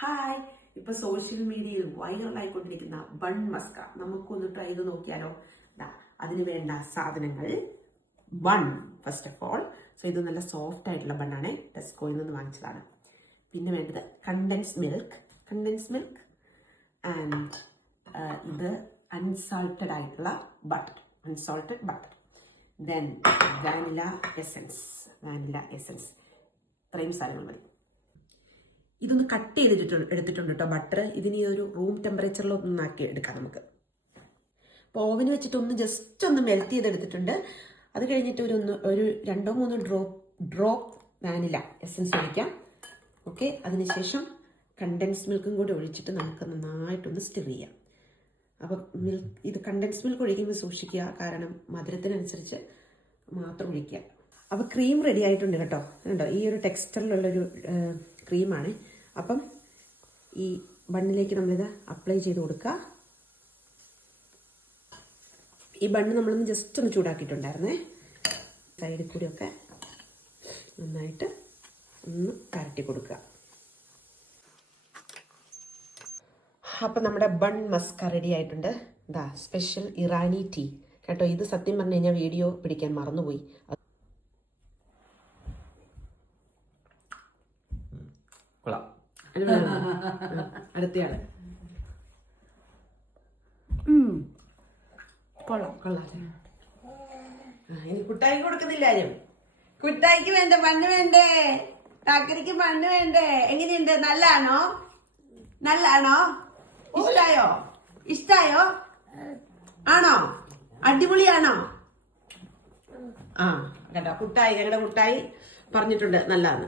Hi, ഇപ്പൊ social മീഡിയയിൽ വൈറലായിക്കൊണ്ടിരിക്കുന്ന bun Musca നമുക്കൊന്ന് ട്രൈ ചെയ്ത് നോക്കിയാലോ? അതിന് വേണ്ട സാധനങ്ങൾ: ബൺ. ഫസ്റ്റ് ഓഫ് ഓൾ, ഇത് നല്ല സോഫ്റ്റ് ആയിട്ടുള്ള ബണ്ണാണ്, ടെസ്കോയിൽ നിന്ന് വാങ്ങിച്ചതാണ്. പിന്നെ വേണ്ടത് കണ്ടൻസ് മിൽക്ക് ആൻഡ് ഇത് അൺസാൾട്ടഡ് ആയിട്ടുള്ള ബട്ടർ, ദെൻ വാനില എസൻസ്. ഇത്രയും സാധനങ്ങൾ മതി. ഇതൊന്ന് കട്ട് എടുത്തിട്ടുണ്ട് കേട്ടോ ബട്ടർ. ഇതിന് ഒരു റൂം ടെമ്പറേച്ചറിൽ ഒന്നാക്കി എടുക്കാം നമുക്ക്. അപ്പോൾ ഓവന് വെച്ചിട്ട് ജസ്റ്റ് ഒന്ന് മെൽറ്റ് ചെയ്തെടുത്തിട്ടുണ്ട്. അത് കഴിഞ്ഞിട്ട് ഒരു 2-3 ഡ്രോപ്പ് വാനില എസൻസ് ഒഴിക്കാം. ഓക്കെ, അതിനുശേഷം കണ്ടൻസ് മിൽക്കും കൂടി ഒഴിച്ചിട്ട് നമുക്ക് നന്നായിട്ടൊന്ന് സ്റ്റിർ ചെയ്യാം. അപ്പം ഇത് കണ്ടൻസ് മിൽക്ക് ഒഴിക്കുമ്പോൾ സൂക്ഷിക്കുക, കാരണം മധുരത്തിനനുസരിച്ച് മാത്രം ഒഴിക്കുക. അപ്പോൾ ക്രീം റെഡി ആയിട്ടുണ്ട് കേട്ടോ. ഈ ഒരു ടെക്സ്ചറിലുള്ളൊരു ക്രീമാണ്. അപ്പം ഈ ബണ്ണിലേക്ക് നമ്മളിത് അപ്ലൈ ചെയ്ത് കൊടുക്കുക. ഈ ബണ്ണ് നമ്മളൊന്ന് ജസ്റ്റ് ഒന്ന് ചൂടാക്കിയിട്ടുണ്ടായിരുന്നേ. സൈഡിൽ കൂടിയൊക്കെ നന്നായിട്ട് ഒന്ന് പരട്ടി കൊടുക്കുക. അപ്പം നമ്മുടെ ബൺ മസ്ക റെഡി ആയിട്ടുണ്ട്. സ്പെഷ്യൽ ഇറാനി ടീ കേട്ടോ. ഇത് സത്യം പറഞ്ഞു കഴിഞ്ഞാൽ വീഡിയോ പിടിക്കാൻ മറന്നുപോയി. അടുത്തയാള് കൊള്ളാം. ഇനി കുട്ടായിക്ക് കൊടുക്കുന്നില്ല ആരും. കുട്ടായിക്ക് വേണ്ടേ മണ്ണ് വേണ്ടേ? താക്കരിക്ക് മണ്ണ് വേണ്ടേ? എങ്ങനെയുണ്ട്? നല്ലാണോ? ഇഷ്ടായോ? ആണോ? അടിപൊളിയാണോ? കേട്ടോ, ഞങ്ങളുടെ കുട്ടായി പറഞ്ഞിട്ടുണ്ട് നല്ലതാണ്.